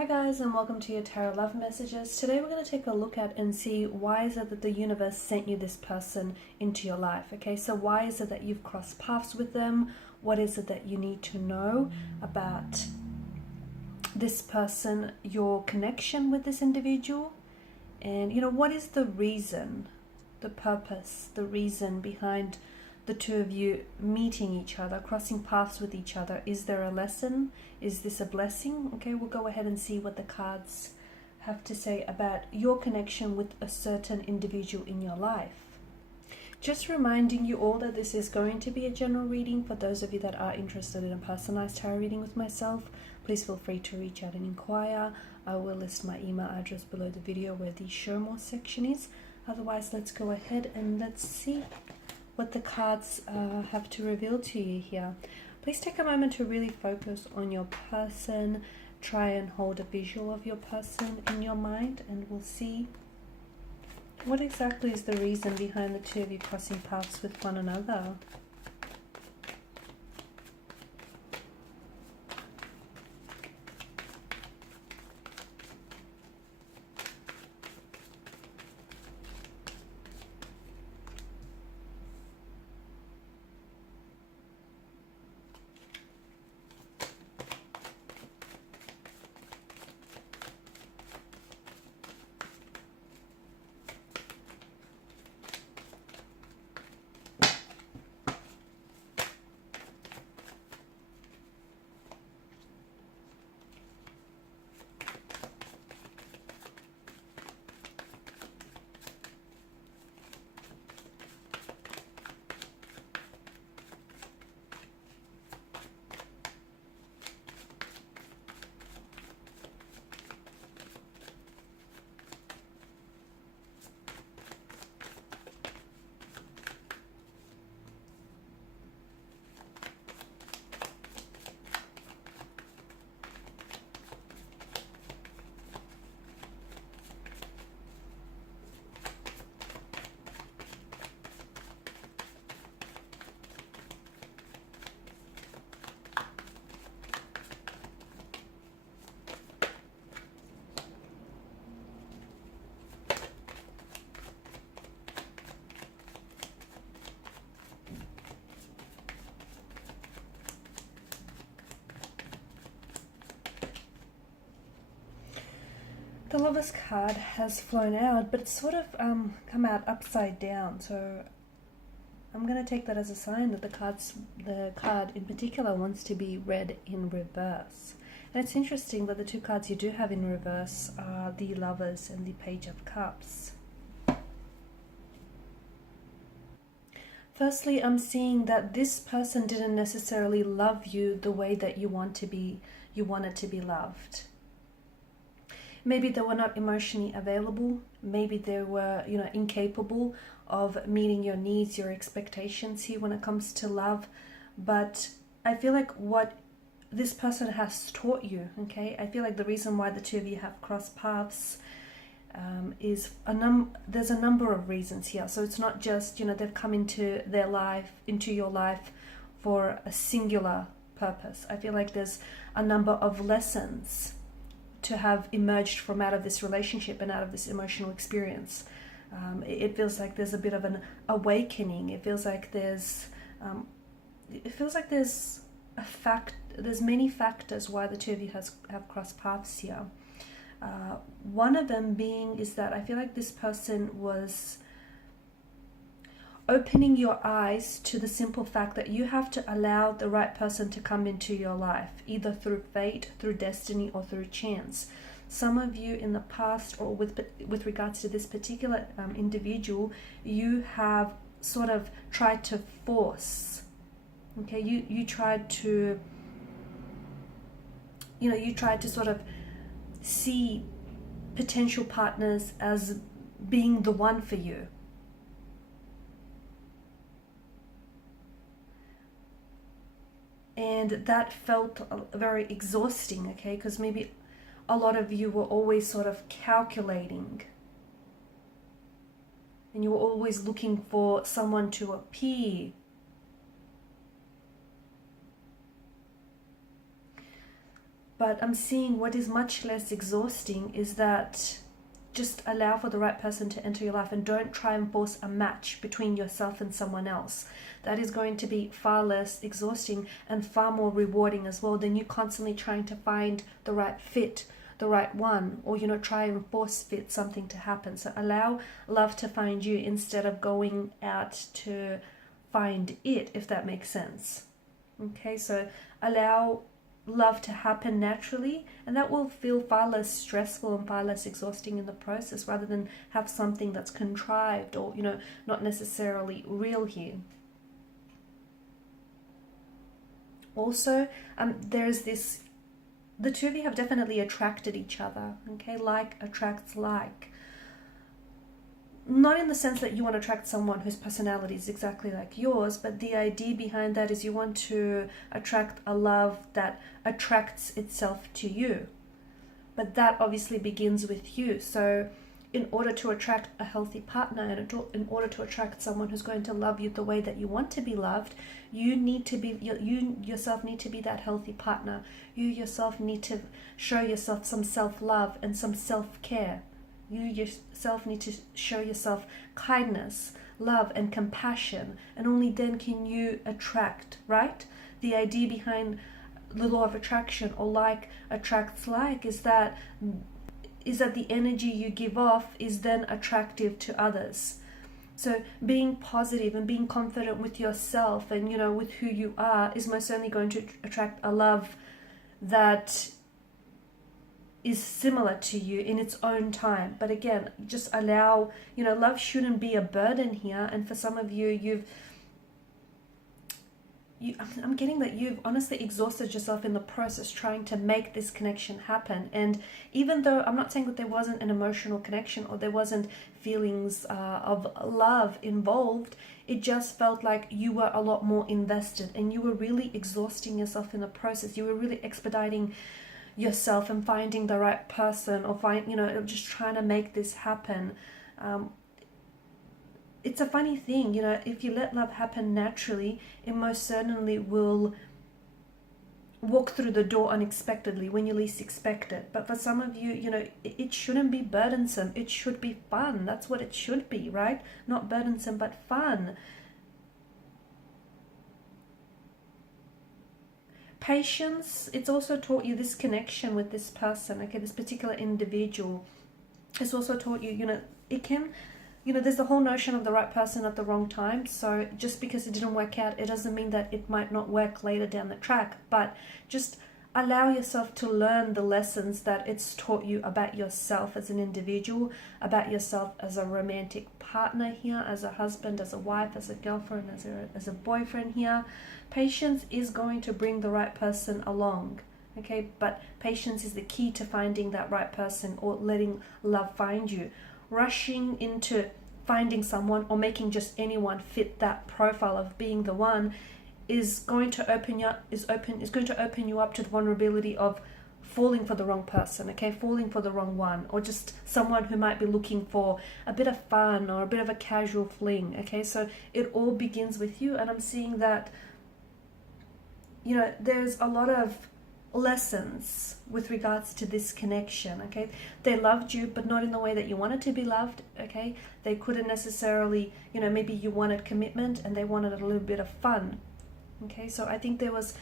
Hi guys, and welcome to your Tarot Love Messages. Today we're going to take a look at and see why is it that the universe sent you this person into your life. Okay, so why is it that you've crossed paths with them? What is it that you need to know about this person, your connection with this individual? And what is the reason, the purpose, the reason behind the two of you meeting each other, crossing paths with each other? Is there a lesson? Is this a blessing? Okay, we'll go ahead and see what the cards have to say about your connection with a certain individual in your life. Just reminding you all that this is going to be a general reading. For those of you that are interested in a personalized tarot reading with myself, please feel free to reach out and inquire. I will list my email address below the video where the show more section is. Otherwise, let's go ahead and let's see what the cards have to reveal to you here. Please take a moment to really focus on your person. Try and hold a visual of your person in your mind, and we'll see what exactly is the reason behind the two of you crossing paths with one another. The Lover's card has flown out, but it's sort of come out upside down. So I'm going to take that as a sign that the card in particular wants to be read in reverse. And it's interesting that the two cards you do have in reverse are the Lovers and the Page of Cups. Firstly, I'm seeing that this person didn't necessarily love you the way that you wanted to be loved. Maybe they were not emotionally available. Maybe they were, incapable of meeting your needs, your expectations here when it comes to love. But I feel like what this person has taught you, okay? I feel like the reason why the two of you have crossed paths is there's a number of reasons here. So it's not just, they've come into your life for a singular purpose. I feel like there's a number of lessons to have emerged from out of this relationship and out of this emotional experience. It feels like there's a bit of an awakening. It feels like there's there's many factors why the two of you have crossed paths here. One of them being is that I feel like this person was opening your eyes to the simple fact that you have to allow the right person to come into your life, either through fate, through destiny, or through chance. Some of you in the past, or with regards to this particular individual, you have sort of tried to force. Okay, you tried to sort of see potential partners as being the one for you. And that felt very exhausting, okay? Because maybe a lot of you were always sort of calculating. And you were always looking for someone to appear. But I'm seeing what is much less exhausting is that just allow for the right person to enter your life and don't try and force a match between yourself and someone else. That is going to be far less exhausting and far more rewarding as well than you constantly trying to find the right fit, the right one, or try and force fit something to happen. So allow love to find you instead of going out to find it, if that makes sense. Okay, so allow love to happen naturally, and that will feel far less stressful and far less exhausting in the process, rather than have something that's contrived or not necessarily real here. Also, there's this, the two of you have definitely attracted each other. Okay, like attracts like. Not in the sense that you want to attract someone whose personality is exactly like yours, but the idea behind that is you want to attract a love that attracts itself to you. But that obviously begins with you. So in order to attract a healthy partner and in order to attract someone who's going to love you the way that you want to be loved, you yourself need to be that healthy partner. You yourself need to show yourself some self-love and some self-care. You yourself need to show yourself kindness, love, and compassion, and only then can you attract, right? The idea behind the law of attraction, or like attracts like, is that the energy you give off is then attractive to others. So being positive and being confident with yourself and with who you are is most certainly going to attract a love that is similar to you in its own time. But again, just allow, love shouldn't be a burden here. And for some of you, I'm getting that you've honestly exhausted yourself in the process trying to make this connection happen. And even though I'm not saying that there wasn't an emotional connection or there wasn't feelings of love involved, it just felt like you were a lot more invested and you were really exhausting yourself in the process. You were really expediting yourself and finding the right person, or just trying to make this happen. It's a funny thing, if you let love happen naturally, it most certainly will walk through the door unexpectedly when you least expect it. But for some of you, it shouldn't be burdensome. It should be fun. That's what it should be, right? Not burdensome, but fun. Patience, it's also taught you this connection with this person, okay, this particular individual. It's also taught you, it can, there's the whole notion of the right person at the wrong time. So just because it didn't work out, it doesn't mean that it might not work later down the track. But just allow yourself to learn the lessons that it's taught you about yourself as an individual, about yourself as a romantic partner here, as a husband, as a wife, as a girlfriend, as a boyfriend here. Patience is going to bring the right person along, okay? But patience is the key to finding that right person, or letting love find you. Rushing into finding someone or making just anyone fit that profile of being the one is going to open you up to the vulnerability of falling for the wrong person, okay? Falling for the wrong one, or just someone who might be looking for a bit of fun or a bit of a casual fling, okay? So it all begins with you, and I'm seeing that there's a lot of lessons with regards to this connection, okay? They loved you, but not in the way that you wanted to be loved, okay? They couldn't necessarily, maybe you wanted commitment and they wanted a little bit of fun, okay? So I think there was,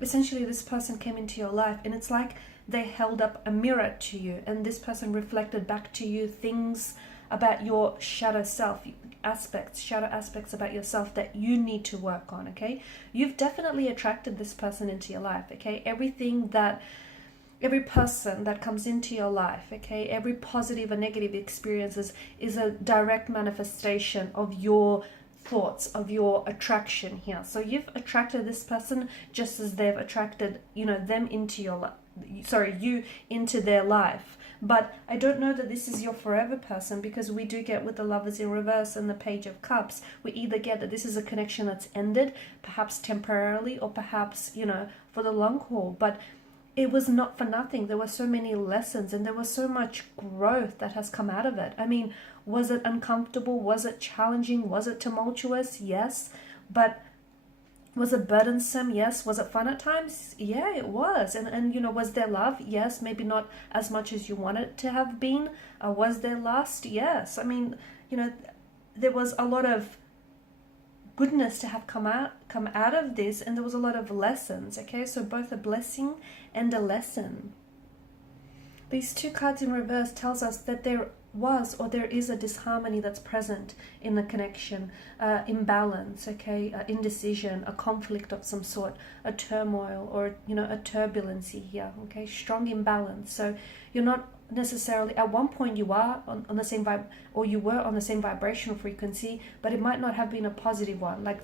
essentially this person came into your life and it's like they held up a mirror to you, and this person reflected back to you things about your shadow self, shadow aspects about yourself that you need to work on, okay? You've definitely attracted this person into your life, okay? Every person that comes into your life, okay? Every positive or negative experiences is a direct manifestation of your thoughts, of your attraction here. So you've attracted this person just as they've attracted, them into your life. You into their life. But I don't know that this is your forever person, because we do get with the Lovers in reverse and the Page of Cups, we either get that this is a connection that's ended, perhaps temporarily, or perhaps, for the long haul. But it was not for nothing. There were so many lessons and there was so much growth that has come out of it. I mean, was it uncomfortable? Was it challenging? Was it tumultuous? Yes. But Was it burdensome? Yes. Was it fun at times? Yeah, it was. And you know, was there love? Yes. Maybe not as much as you want it to have been. Was there lust? Yes. I mean, you know, there was a lot of goodness to have come out of this, and there was a lot of lessons. Okay, so both a blessing and a lesson. These two cards in reverse tells us that there was or there is a disharmony that's present in the connection, imbalance, okay, indecision, a conflict of some sort, a turmoil, or you know, a turbulency here, okay, strong imbalance. So you're not necessarily, at one point you are on the same vibe, or you were on the same vibrational frequency, but it might not have been a positive one. Like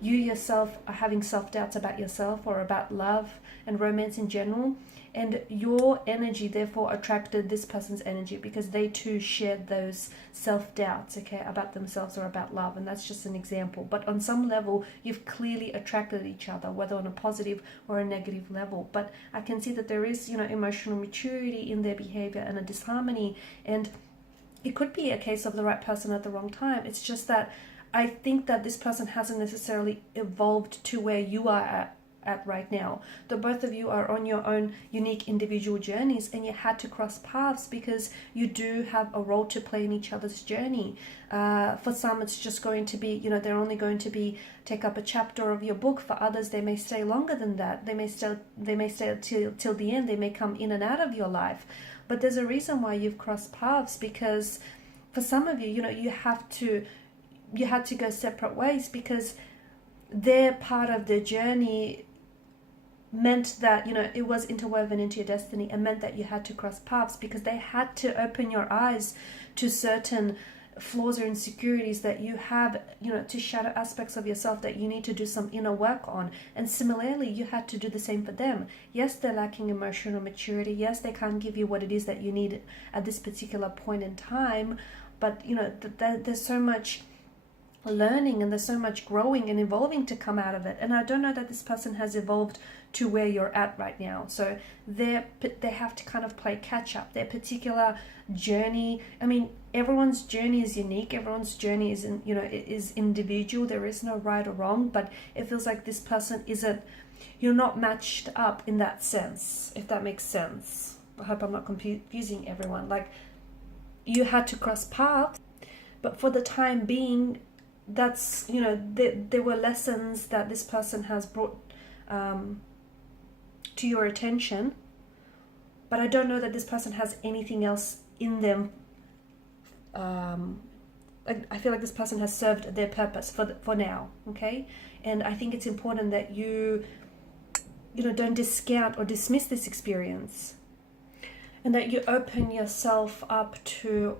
you yourself are having self-doubts about yourself or about love and romance in general, and your energy therefore attracted this person's energy because they too shared those self-doubts, okay, about themselves or about love. And that's just an example, but on some level you've clearly attracted each other, whether on a positive or a negative level. But I can see that there is, you know, emotional maturity in their behavior and a disharmony, and it could be a case of the right person at the wrong time. It's just that I think that this person hasn't necessarily evolved to where you are at right now. The both of you are on your own unique individual journeys, and you had to cross paths because you do have a role to play in each other's journey. For some, it's just going to be, you know, they're only going to be take up a chapter of your book. For others, they may stay longer than that. They may stay till the end. They may come in and out of your life. But there's a reason why you've crossed paths, because for some of you, you know, you had to go separate ways because their part of the journey meant that, you know, it was interwoven into your destiny, and meant that you had to cross paths because they had to open your eyes to certain flaws or insecurities that you have, you know, to shadow aspects of yourself that you need to do some inner work on. And similarly, you had to do the same for them. Yes, they're lacking emotional maturity. Yes, they can't give you what it is that you need at this particular point in time. But, you know, there's so much learning and there's so much growing and evolving to come out of it. And I don't know that this person has evolved to where you're at right now. So they have to kind of play catch up. Their particular journey, I mean, everyone's journey is unique. Everyone's journey is, you know, is individual. There is no right or wrong, but it feels like this person isn't, you're not matched up in that sense, if that makes sense. I hope I'm not confusing everyone. Like, you had to cross paths, but for the time being, that's, you know, there were lessons that this person has brought to your attention, but I don't know that this person has anything else in them. I feel like this person has served their purpose for now, okay? And I think it's important that you know, don't discount or dismiss this experience, and that you open yourself up to,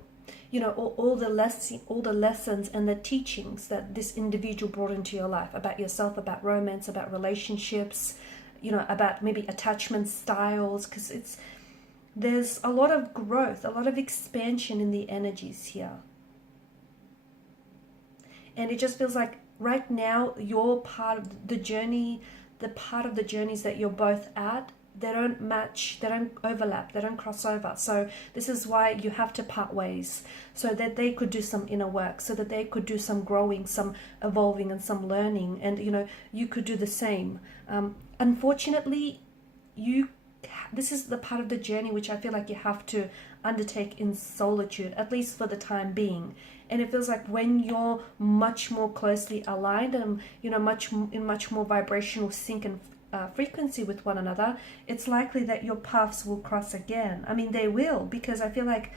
you know, all the lessons and the teachings that this individual brought into your life about yourself, about romance, about relationships, you know, about maybe attachment styles, because there's a lot of growth, a lot of expansion in the energies here. And it just feels like right now, your part of the journey, the part of the journeys that you're both at, they don't match, they don't overlap, they don't cross over. So this is why you have to part ways, so that they could do some inner work, so that they could do some growing, some evolving, and some learning, and, you know, you could do the same. Unfortunately, this is the part of the journey which I feel like you have to undertake in solitude, at least for the time being. And it feels like when you're much more closely aligned and, you know, much more vibrational sync and frequency with one another, it's likely that your paths will cross again. I mean, they will, because I feel like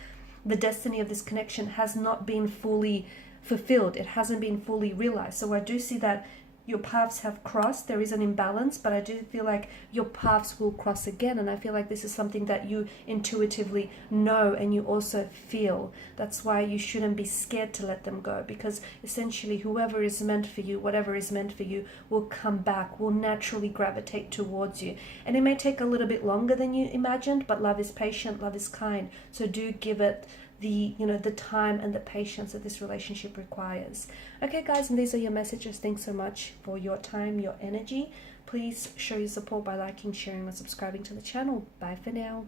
the destiny of this connection has not been fully fulfilled. It hasn't been fully realized. So I do see that your paths have crossed. There is an imbalance, but I do feel like your paths will cross again. And I feel like this is something that you intuitively know and you also feel. That's why you shouldn't be scared to let them go, because essentially whoever is meant for you, whatever is meant for you, will come back, will naturally gravitate towards you. And it may take a little bit longer than you imagined, but love is patient, love is kind. So do give it the time and the patience that this relationship requires. Okay guys, and these are your messages. Thanks so much for your time, your energy. Please show your support by liking, sharing, or subscribing to the channel. Bye for now.